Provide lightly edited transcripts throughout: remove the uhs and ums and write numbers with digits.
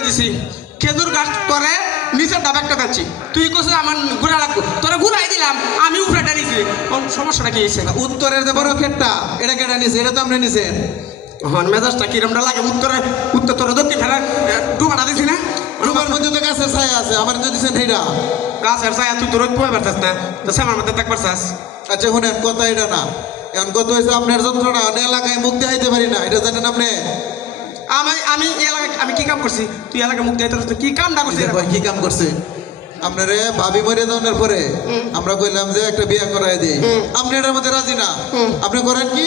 বলে দিছি খেজুর গাছ করে নিচের ডাব একটা দিচ্ছি তুই কোথায় আমার ঘুরা লাগবো তোরা ঘুরাই দিলাম আমি উপরেটা নিছি সমস্যাটা কি হয়েছে উত্তরের যে বড় ক্ষেতটা এটা কেটে নিছে এটা তো আপনি নিছেন হন মেজাজটা কিরমটা লাগে উত্তর তোরা দক্ষিণ ফেরা ডুবাটা দিছি না রুমার মধ্যে তো গাছের ছায়া আছে আমার তো দিছেন সেইটা গাছের ছায়া তুই তোর বই পারতাস না তো আমার মধ্যে দেখ পারতাস আচ্ছা শুনেন কথা এটা না এখন কত হয়েছে আপনার যন্ত্রণা এলাকায় মুখ দেখাইতে পারি না এটা জানেন আপনি আমি এলাকায় আমি কি কাম করছি তুই এলাকায় মুখ দেখাইতে কি কামটা করছিস কি কাম করছে আপনারে ভাবি মরে যাওয়ার পরে আমরা কইলাম যে একটা বিয়ে করাই দিই আপনি এটার মধ্যে রাজি না আপনি করেন কি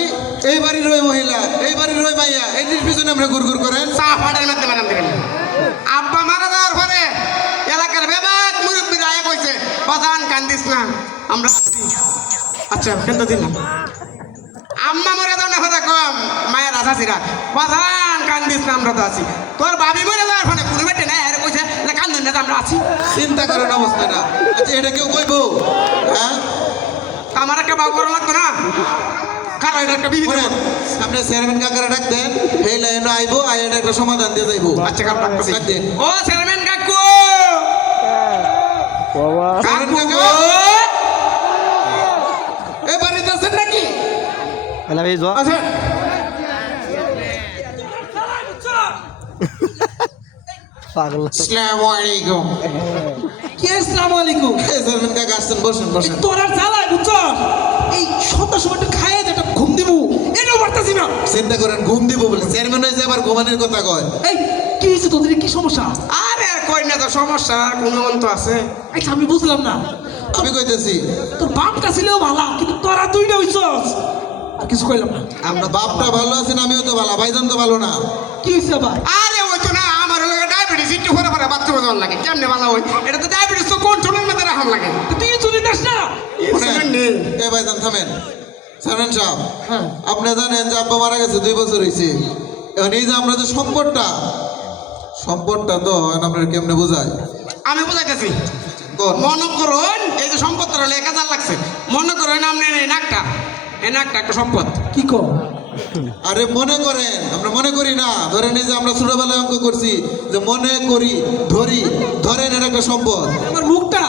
এই বাড়ির ওই মহিলা এই বাড়ির ওই মাইয়া এই পিছনে আমরা গুড়গুড় করেন চা ফাটার মধ্যে ম্যাডাম দেখেন আব্বা মারা যাওয়ার পরে এলাকার বেবাক মুরব্বীরা আয়া কইছে বাজান কান্দিস না আমরা আচ্ছা কিন্তু দিলাম আম্মা মরে যাও না কথা কম মায়ের আশা ছিরা বাজান কান্দিস না আমরা তো আছি তোর ভাবি মরে যাওয়ার ফলে কোনো বেটে না এর কইছে কান্দুন না আমরা আছি চিন্তা করেন অবস্থাটা আচ্ছা এটা কেউ কইবো হ্যাঁ আমার একটা বাবু করা লাগতো না কারণ এটা একটা বিহিত আপনি চেয়ারম্যান কাকারা ডাক দেন এই লাইনে আইবো আই এটা একটা সমাধান দিয়ে যাইবো আচ্ছা কাকা ডাক দেন ও চেয়ারম্যান কাকু বাবা কাকু এই বাড়িতে আছেন নাকি এলা ভাই যা আচ্ছা পাগল আসসালামু আলাইকুম কি আসসালামু আলাইকুম এই চেয়ারম্যান কাকা আসছেন বসেন বসেন তোর আর জ্বালায় বুঝছ এই সন্ধ্যার সময় একটু খাইয়ে একটা ঘুম দিব এটাও পারতাছি না চিন্তা করেন ঘুম দিব বলে চেয়ারম্যান হয়েছে আবার ঘুমানোর কথা কয় এই কি হয়েছে তোদের কি সমস্যা আরে আর কই না তো সমস্যা আর কোনো অন্ত আছে আচ্ছা আমি বুঝলাম না আমি কইতেছি তোর বাপটা ছিলেও ভালো কিন্তু তোরা দুইটা হইছস আর কিছু কইলাম না আমরা বাপটা ভালো আছেন আমিও তো ভালো ভাইজান তো ভালো না কি হয়েছে আবার আরে ওই তো না আমার হলো ডায়াবেটিস একটু পরে পরে বাথরুমে যাওয়ার লাগে কেমনে ভালো হয় এটা তো ডায়াবেটিস তো কন্ট্রোলের মধ্যে রাখার লাগে তুই চলে যাস না এ ভাইজান থামেন চেয়ারম্যান সাহেব হ্যাঁ আপনি জানেন যে আব্বা মারা গেছে 2 বছর হয়েছে এখন এই যে আমরা যে সম্পদটা তো আমরা কেমনে বোঝাই আমি বুঝাইতেছি কোন মনে করুন এই যে সম্পদটা হলো 1000 লাগছে মনে করুন আপনি এই নাকটা একটা সম্পদ কি কর আরে মনে করেন আমরা মনে করি না ধরেন এই যে আমরা ছোটবেলায় অঙ্ক করছি যে মনে করি ধরেন এটা একটা সম্পদ আমার মুখটা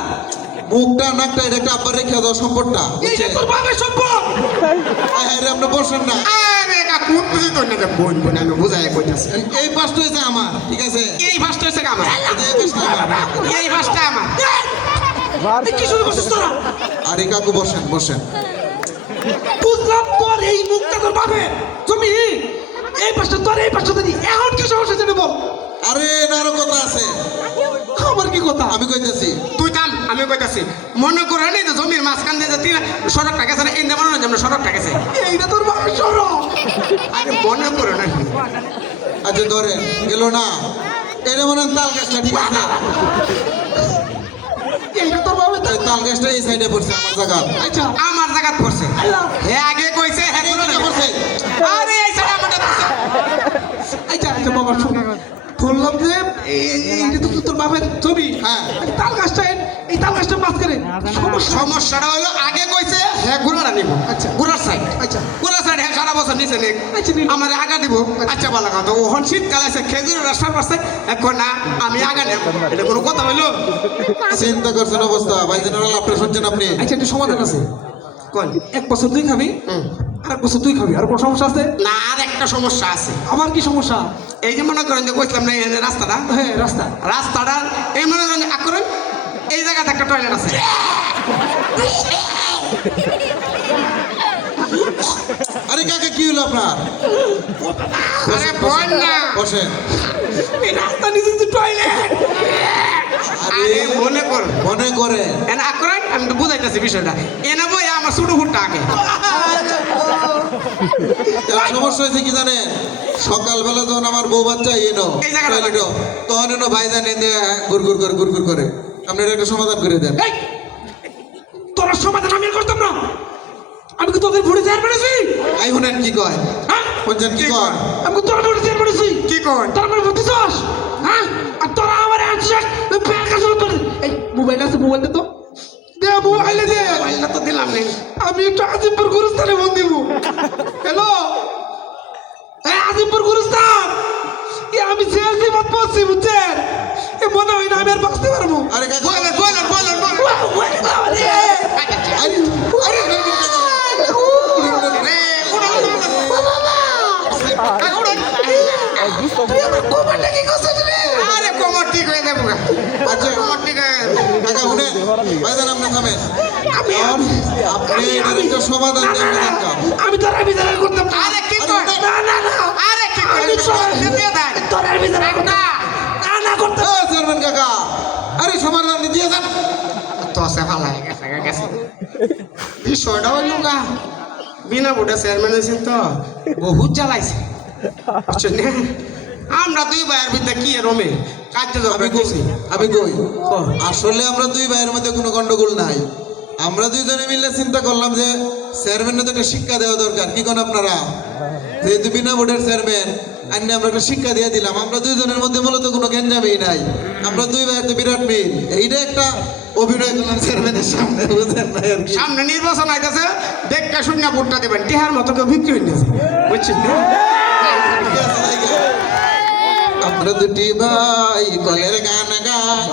মুখটা নাকটা এটা একটা আব্বার রেখে দেওয়া সম্পদটা এই যে তোর বাবার সম্পদ আরে আপনি বসেন না আরে কাকু বুঝি তো না বোন বোন আমি বুঝাই কইতাছি এই পাঁচটা হয়েছে আমার ঠিক আছে এই ফার্স্ট হইছে আমার এই পাঁচটা আমার। এই ফার্স্টটা আমার এই কি শুরু করছিস তোরা আরে কাকু বসেন বুঝলাম তোর এই মুখটা তোর বাপের তুমি এই পাশটা তোর এই পাশটা দিই এখন কি সমস্যা জানি বল আরে আরো কথা আছে আমার কি কথা আমি কইতেছি তুই থাম আমি কইতাছি মনে করেন এই যে জমির মাঝখান দিয়ে যে সড়কটা গেছে না এই যে মনে হয় যেমন সড়কটা গেছে এইটা তোর বাপের সরো আরে মনে করে না আচ্ছা ধরেন গেল না এটা মনে হয় তাল গাছটা ঠিক আছে এইটা তোর বাপের এই তাল গাছটা এই সাইডে পড়ছে আমার জায়গা আচ্ছা আমার জায়গাত পড়ছে আল্লাহ হে আগে কইছে হে এই দিকে পড়ছে আরে এই সাইডে আমারটা পড়ছে আচ্ছা আচ্ছা বাবা শোন বললাম যে এইটা তো তোর বাপের ছবি হ্যাঁ। তাল গাছটা এই তাল গাছটা মাছ করে সমস্যা সমস্যাটা হলো আগে কইছে হ্যাঁ ঘোড়াটা নিব আচ্ছা। ঘোড়ার সাইড আচ্ছা ঘোড়ার সাইড হ্যাঁ সারা বছর নিচে নেই আচ্ছা, নিন। আমার আগা দিব আচ্ছা ভালো কথা ওখান শীতকাল আছে খেজুরের রাস্তার পাশে এখন না আমি আগা নেব এটা কোনো কথা হইলো চিন্তা করছেন অবস্থা ভাইজানের লাভটা শুনছেন আপনি আচ্ছা একটু সমাধান আছে কোন 1 বছর তুই খাবি আর 1 বছর তুই খাবি আর কোনো সমস্যা আছে না আর একটা সমস্যা আছে আমার কি সমস্যা এই যে মনে করেন যে কইছিলাম না এই রাস্তাটা হ্যাঁ রাস্তা রাস্তাটা এই মনে করেন করেন এই জায়গাতে একটা টয়লেট আছে আরে কাকা কি হলো আপনার আরে বোন না বসেন এই রাস্তা নিচে যে টয়লেট আরে মনে কর মনে করে এনা করেন আমি তো বুঝাইতেছি বিষয়টা এনে বই আমার ছোট ফুটটা আগে সমস্যা হয়েছে কি জানেন সকালবেলা যখন আমার বউ বাচ্চা এনো এই জায়গাটা টয়লেটও, তখন এনো ভাইজান এনে গুড়গুড় করে আপনার একটা সমাধান করে দেন এই তোরা সমাধান আমি আর করতাম না আমি কি তোদের ভোটে চেয়ার পেরেছি আই শুনেন কি কয় হ্যাঁ বলছেন কি কয় আমি কি তোরা ভোটে চেয়ার পেরেছি কি কর তোরা আমার ভোটে চাস হ্যাঁ আর তোরা আমার আনছিস ব্যাগ কাছে তোর এই মোবাইল আছে মোবাইলটা তো দে মোবাইলে দে মোবাইলটা তো দিলাম নেই আমি একটু আজিমপুর গুরুস্থানে ফোন দিব হ্যালো এই আজিমপুর গুরুস্থান আমি সিএসি মত পড়ছি বুঝছেন বুয়ের বক্সতে পারবো আরে কাকা বলেন বলেন বলেন বলেন আরে আরে রে, উড়ুন, উড়ুন। আরে কোমর ঠিক হয়ে যাবো গা। আচ্ছা কোমর ঠিক হয়ে যাবে। কাকা শুনে ভাইজান আপনি থামেন আপনি এটার একটা সমাধান দেন দরকার আমি তোর বিচার করতাম না আরে কি কর না না না আরে কি কর দিয়ে দেয় তোর বিচার করতাম না না করতাম চেয়ারম্যান কাকা আরে সমাধান দিয়ে যান তো সে ভালো হয়ে গেছে গেছে বিষয়টা হইল গা বিনা বুড়া চেয়ারম্যান হয়েছেন তো বহুত জ্বালাইছে বুঝছেন না? আমরা দুই ভাইয়ের ভিতরে কি রমে কার্য আমি কই আমি কই আসলে আমরা দুই ভাইয়ের মধ্যে কোনো গন্ডগোল নাই আমরা দুইজনে মিলে চিন্তা করলাম যে চেয়ারম্যানের তো একটা শিক্ষা দেওয়া দরকার কি কোন আপনারা যেহেতু বিনা বোর্ডের চেয়ারম্যান আইনে আমরা একটা শিক্ষা দিয়ে দিলাম আমরা দুইজনের মধ্যে মূলত কোনো গ্যাঞ্জামই নাই আমরা দুই ভাইয়ের তো বিরাট মিল এইটা একটা অভিনয় করলাম চেয়ারম্যানের সামনে বুঝেন না আর কি সামনে নির্বাচন আইতেছে দেখা শূন্য ভোটটা দেবেন টিহার মতো কেউ বিক্রি হয়ে গেছে বুঝছেন না? আমরা দুটি ভাই কলের গান গান